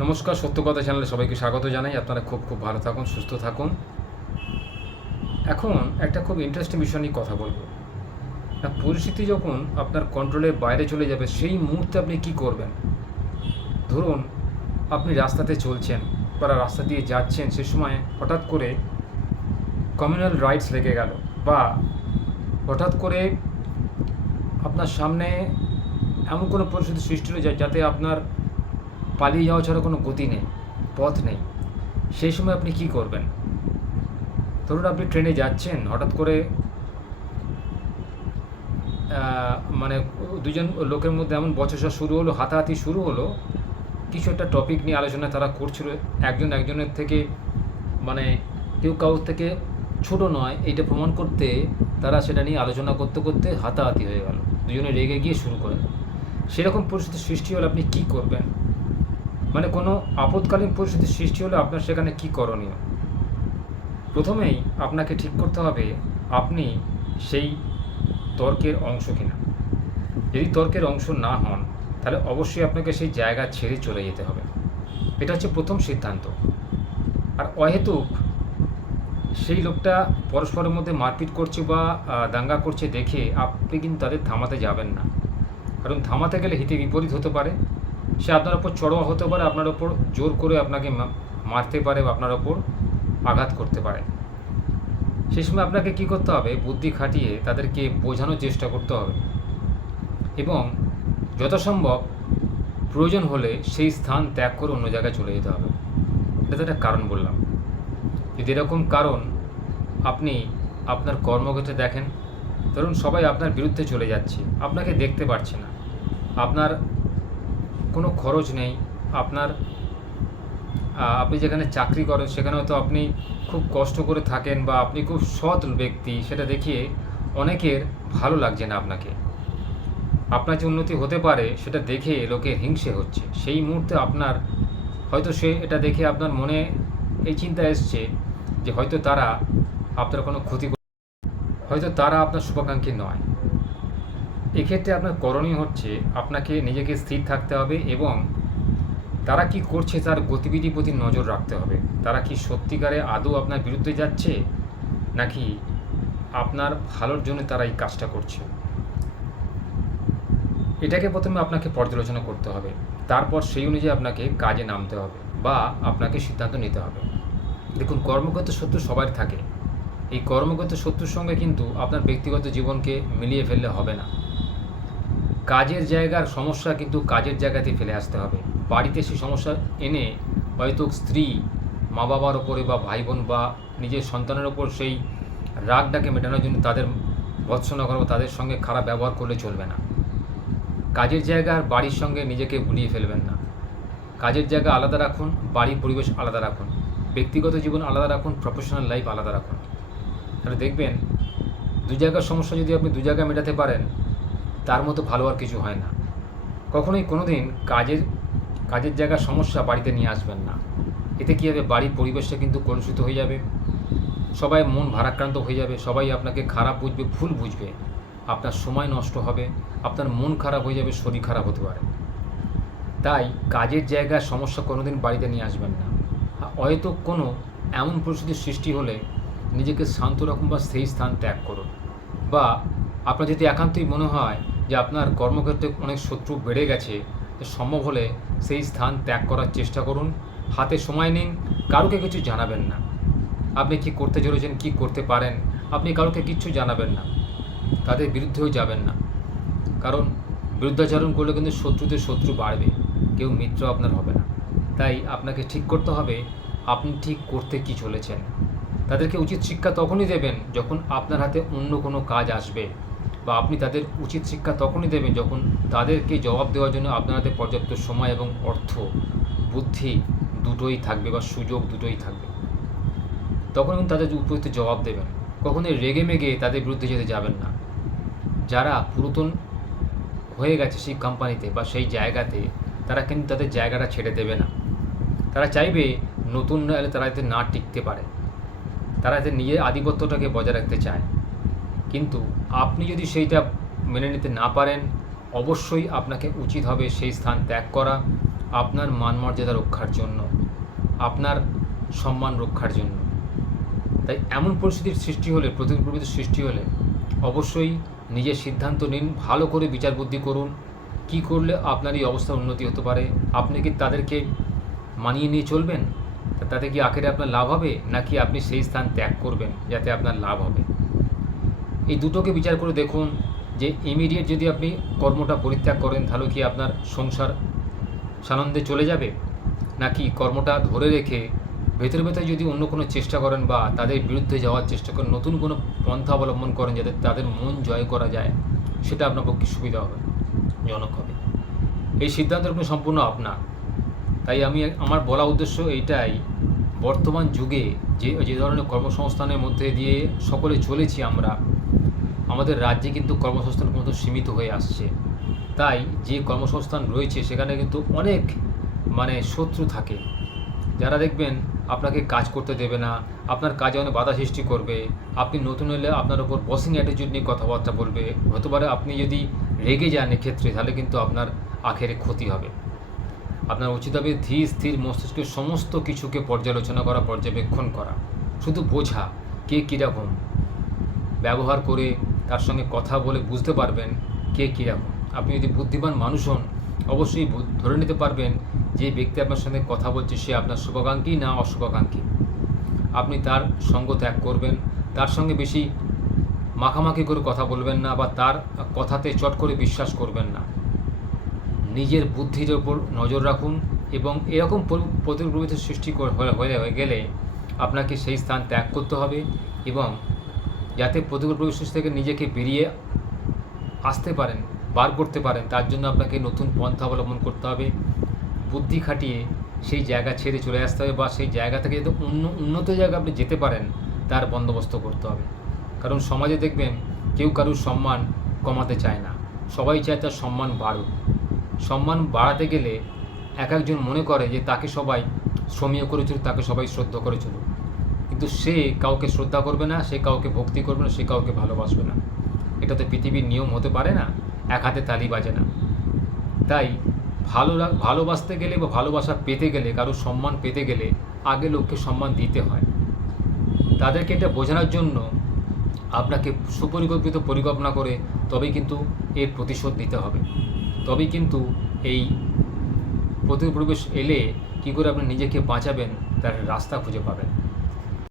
নমস্কার, সত্য কথা চ্যানেলে সবাইকে স্বাগত জানাই। আপনারা খুব খুব ভালো থাকুন, সুস্থ থাকুন। এখন একটা খুব ইন্টারেস্টিং বিষয় নিয়ে কথা বলব। পরিস্থিতি যখন আপনার কন্ট্রোলের বাইরে চলে যাবে, সেই মুহূর্তে আপনি কি করবেন? ধরুন, আপনি রাস্তাতে চলছেন বা রাস্তা দিয়ে যাচ্ছেন, সে সময় হঠাৎ করে কমিউনাল রাইটস লেগে গেল বা হঠাৎ করে আপনার সামনে এমন কোনো পরিস্থিতি সৃষ্টি হয়ে যায় যাতে আপনার পালিয়ে যাওয়া ছাড়া কোনো গতি নেই, পথ নেই। সেই সময় আপনি কি করবেন? ধরুন আপনি ট্রেনে যাচ্ছেন, হঠাৎ করে মানে দুজন লোকের মধ্যে এমন বচসা শুরু হলো, হাতাহাতি শুরু হলো, কিছু একটা টপিক নিয়ে আলোচনা তারা করছিল, একজন একজনের থেকে মানে কেউ কারোর থেকে ছোট নয়, এইটা প্রমাণ করতে তারা সেটা নিয়ে আলোচনা করতে করতে হাতাহাতি হয়ে গেল। দুজনে রেগে গিয়ে শুরু করে। সেরকম পরিস্থিতি সৃষ্টি হলে আপনি কি করবেন? মানে কোনো আপদকালীন পরিস্থিতি সৃষ্টি হলে আপনার সেখানে কি করণীয়? প্রথমেই আপনাকে ঠিক করতে হবে আপনি সেই তর্কের অংশ কিনা। যদি তর্কের অংশ না হন, তাহলে অবশ্যই আপনাকে সেই জায়গা ছেড়ে চলে যেতে হবে। এটা হচ্ছে প্রথম সিদ্ধান্ত। আর অহেতুক সেই লোকটা পরস্পরের মধ্যে মারপিট করছে বা দাঙ্গা করছে দেখে আপনি কিন্তু তাদের থামাতে যাবেন না। কারণ থামাতে গেলে হিতে বিপরীত হতে পারে। সে আপনার ওপর চড়োয়া হতে পারে, আপনার ওপর জোর করে আপনাকে মারতে পারে বা আপনার ওপর আঘাত করতে পারে। সেই সময় আপনাকে কি করতে হবে? বুদ্ধি খাটিয়ে তাদেরকে বোঝানোর চেষ্টা করতে হবে। এবং যথাসম্ভব প্রয়োজন হলে সেই স্থান ত্যাগ করে অন্য জায়গায় চলে যেতে হবে। এটা তো একটা কারণ বললাম। যদি এরকম কারণ আপনি আপনার কর্মক্ষেত্রে দেখেন, ধরুন সবাই আপনার বিরুদ্ধে চলে যাচ্ছে, আপনাকে দেখতে পারছে না। আপনার কোনো খরচ নেই। আপনার আপনি যেখানে চাকরি করেন সেখানে হয়তো আপনি খুব কষ্ট করে থাকেন বা আপনি খুব সৎ ব্যক্তি, সেটা দেখিয়ে অনেকের ভালো লাগছে না আপনাকে। আপনার যে উন্নতি হতে পারে, সেটা দেখে লোকের হিংসে হচ্ছে। সেই মুহূর্তে আপনার, হয়তো সে এটা দেখে আপনার মনে এই চিন্তা এসছে যে হয়তো তারা আপনার কোনো ক্ষতি হয়তো তারা আপনার শুভাকাঙ্ক্ষী নয়। এক্ষেত্রে আপনার করণীয় হচ্ছে আপনাকে নিজেকে স্থির থাকতে হবে এবং তারা কি করছে তার গতিবিধির প্রতি নজর রাখতে হবে। তারা কি সত্যিকারে আদৌ আপনার বিরুদ্ধে যাচ্ছে, নাকি আপনার ভালোর জন্য তারা এই কাজটা করছে? এটাকে প্রথমে আপনাকে পর্যালোচনা করতে হবে। তারপর সেই অনুযায়ী আপনাকে কাজে নামতে হবে বা আপনাকে সিদ্ধান্ত নিতে হবে। দেখুন, কর্মগত শত্রু সবার থাকে। এই কর্মগত শত্রুর সঙ্গে কিন্তু আপনার ব্যক্তিগত জীবনকে মিলিয়ে ফেললে হবে না। কাজের জায়গার সমস্যা কিন্তু কাজের জায়গাতে ফেলে আসতে হবে। বাড়িতে সেই সমস্যা এনে হয়তো স্ত্রী মা বাবার ওপরে বা ভাই বোন বা নিজের সন্তানের ওপর সেই রাগটাকে মেটানোর জন্য তাদের ভৎসনা করা বা তাদের সঙ্গে খারাপ ব্যবহার করলে চলবে না। কাজের জায়গা আর বাড়ির সঙ্গে নিজেকে ভুলিয়ে ফেলবেন না। কাজের জায়গা আলাদা রাখুন, বাড়ির পরিবেশ আলাদা রাখুন। ব্যক্তিগত জীবন আলাদা রাখুন প্রফেশনাল লাইফ আলাদা রাখুন। তাহলে দেখবেন, দু জায়গার সমস্যা যদি আপনি দু জায়গায় মেটাতে পারেন তার মতো ভালো আর কিছু হয় না। কখনোই কোনো দিন কাজের কাজের জায়গার সমস্যা বাড়িতে নিয়ে আসবেন না। এতে কী হবে? বাড়ির পরিবেশটা কিন্তু কলুষিত হয়ে যাবে। সবাই মন ভারাক্রান্ত হয়ে যাবে। সবাই আপনাকে খারাপ বুঝবে, ভুল বুঝবে। আপনার সময় নষ্ট হবে। আপনার মন খারাপ হয়ে যাবে, শরীর খারাপ হতে পারে। তাই কাজের জায়গায় সমস্যা কোনোদিন বাড়িতে নিয়ে আসবেন না। হয়তো কোনো এমন পরিস্থিতির সৃষ্টি হলে নিজেকে শান্ত রাখুন বা সেই স্থান ত্যাগ করুন। বা আপনার যদি একান্তই মনে হয় যে আপনার কর্মক্ষেত্রে অনেক শত্রু বেড়ে গেছে সম্ভব হলে সেই স্থান ত্যাগ করার চেষ্টা করুন। হাতে সময় নিন, কারোকে কিছু জানাবেন না। আপনি কি করতে চলেছেন, কি করতে পারেন, আপনি কারোকে কিচ্ছু জানাবেন না। তাদের বিরুদ্ধেও যাবেন না। কারণ বিরুদ্ধাচরণ করলে কিন্তু শত্রুদের শত্রু বাড়বে, কেউ মিত্র আপনার হবে না। তাই আপনাকে ঠিক করতে হবে, আপনি ঠিক করতে কি চলেছেন। তাদেরকে উচিত শিক্ষা তখনই দেবেন যখন আপনার হাতে অন্য কোনো কাজ আসবে। বা আপনি তাদের উচিত শিক্ষা তখনই দেবেন যখন তাদেরকে জবাব দেওয়ার জন্য আপনার হাতে পর্যাপ্ত সময় এবং অর্থ, বুদ্ধি দুটোই থাকবে বা সুযোগ দুটোই থাকবে। তখন কিন্তু তাদের উপযুক্ত জবাব দেবেন। কখনোই রেগে মেগে তাদের বিরুদ্ধে যেতে যাবেন না। যারা পুরাতন হয়ে গেছে সেই কোম্পানিতে বা সেই জায়গাতে, তারা কিন্তু তাদের জায়গাটা ছেড়ে দেবে না। তারা চাইবে নতুন না এলে তারা যাতে না টিকতে পারে। তারা যাতে নিজের আধিপত্যটাকে বজায় রাখতে চায়। কিন্তু আপনি যদি সেইটা মেনে নিতে না পারেন, অবশ্যই আপনাকে উচিত হবে সেই স্থান ত্যাগ করা আপনার মান মর্যাদা রক্ষার জন্য, আপনার সম্মান রক্ষার জন্য। তাই এমন পরিস্থিতির সৃষ্টি হলে, প্রতিকূল সৃষ্টি হলে অবশ্যই নিজের সিদ্ধান্ত নিন, ভালো করে বিচার বুদ্ধি করুন, কি করলে আপনার এই অবস্থার উন্নতি হতে পারে, আপনি কি তাদেরকে মানিয়ে নিয়ে চলবেন? তাতে কি আখেরে আপনার লাভ হবে, নাকি আপনি সেই স্থান ত্যাগ করবেন, যাতে আপনার লাভ হবে? এই দুটোকে বিচার করে দেখুন যে ইমিডিয়েট যদি আপনি কর্মটা পরিত্যাগ করেন, তাহলে কি আপনার সংসার সানন্দে চলে যাবে? নাকি কর্মটা ধরে রেখে ভেতরে ভেতরে যদি অন্য কোনো চেষ্টা করেন বা তাদের বিরুদ্ধে যাওয়ার চেষ্টা করেন, নতুন কোনো পন্থা অবলম্বন করেন যাতে তাদের মন জয় করা যায়, সেটা আপনার পক্ষে সুবিধা হবে, জনক হবে। এই সিদ্ধান্ত আপনি সম্পূর্ণ আপনার তাই আমি, আমার বলা উদ্দেশ্য এইটাই বর্তমান যুগে যে যে ধরনের কর্মসংস্থানের মধ্যে দিয়ে সকলে চলেছি আমরা, আমাদের রাজ্যে কিন্তু কর্মসংস্থান মতো সীমিত হয়ে আসছে। তাই যে কর্মসংস্থান রয়েছে সেখানে কিন্তু অনেক মানে শত্রু থাকে। যারা দেখবেন আপনাকে কাজ করতে দেবে না, আপনার কাজে অনেক বাধা সৃষ্টি করবে, আপনি নতুন এলে আপনার ওপর বসিং অ্যাটিটিউড নিয়ে কথাবার্তা বলবে হতে পারে আপনি যদি রেগে যান এক্ষেত্রে তাহলে কিন্তু আপনার আখেরে ক্ষতি হবে। আপনার উচিত হবে ধীর, স্থির মস্তিষ্কের সমস্ত কিছুকে পর্যালোচনা করা, পর্যবেক্ষণ করা। শুধু বোঝা কে কীরকম। ব্যবহার করে তার সঙ্গে কথা বলে বুঝতে পারবেন কে কীরকম। আপনি যদি বুদ্ধিমান মানুষ হন, অবশ্যই ধরে নিতে পারবেন যে ব্যক্তি আপনার সঙ্গে কথা বলছে, সে আপনার শুভাকাঙ্ক্ষী না অশুভাকাঙ্ক্ষী। আপনি তার সঙ্গ ত্যাগ করবেন, তার সঙ্গে বেশি মাখামাখি করে কথা বলবেন না বা তার কথাতে চট করে বিশ্বাস করবেন না। নিজের বুদ্ধির ওপর নজর রাখুন এবং এরকম প্রতিকূলতা সৃষ্টি হয়ে হয়ে হয়ে গেলে আপনাকে সেই স্থান ত্যাগ করতে হবে এবং যাতে প্রতিকূল পরিবেশ থেকে নিজেকে বেরিয়ে আসতে পারেন, বার করতে পারেন, তার জন্য আপনাকে নতুন পন্থা অবলম্বন করতে হবে। বুদ্ধি খাটিয়ে সেই জায়গা ছেড়ে চলে আসতে হবে বা সেই জায়গা থেকে যাতে অন্য উন্নত জায়গা আপনি যেতে পারেন, তার বন্দোবস্ত করতে হবে। কারণ সমাজে দেখবেন কেউ কারুর সম্মান কমাতে চায় না। সবাই চায় তার সম্মান বাড়ুক। সম্মান বাড়াতে গেলে এক একজন মনে করে যে তাকে সবাই শ্রমীয় করেছিল, তাকে সবাই শ্রদ্ধা করেছিল। কিন্তু সে কাউকে শ্রদ্ধা করবে না, সে কাউকে ভক্তি করবে না, সে কাউকে ভালোবাসবে না। এটা তো পৃথিবীর নিয়ম হতে পারে না, এক হাতে তালি বাজে না। তাই ভালো ভালোবাসতে গেলে বা ভালোবাসা পেতে গেলে, কারও সম্মান পেতে গেলে আগে লোককে সম্মান দিতে হয়। তাদেরকে এটা বোঝানোর জন্য আপনাকে সুপরিকল্পিত পরিকল্পনা করে তবেই কিন্তু এর প্রতিশোধ নিতে হবে। তবেই কিন্তু এই প্রতিকূল পরিবেশ এলে কী করে আপনি নিজেকে বাঁচাবেন, তার রাস্তা খুঁজে পাবেন।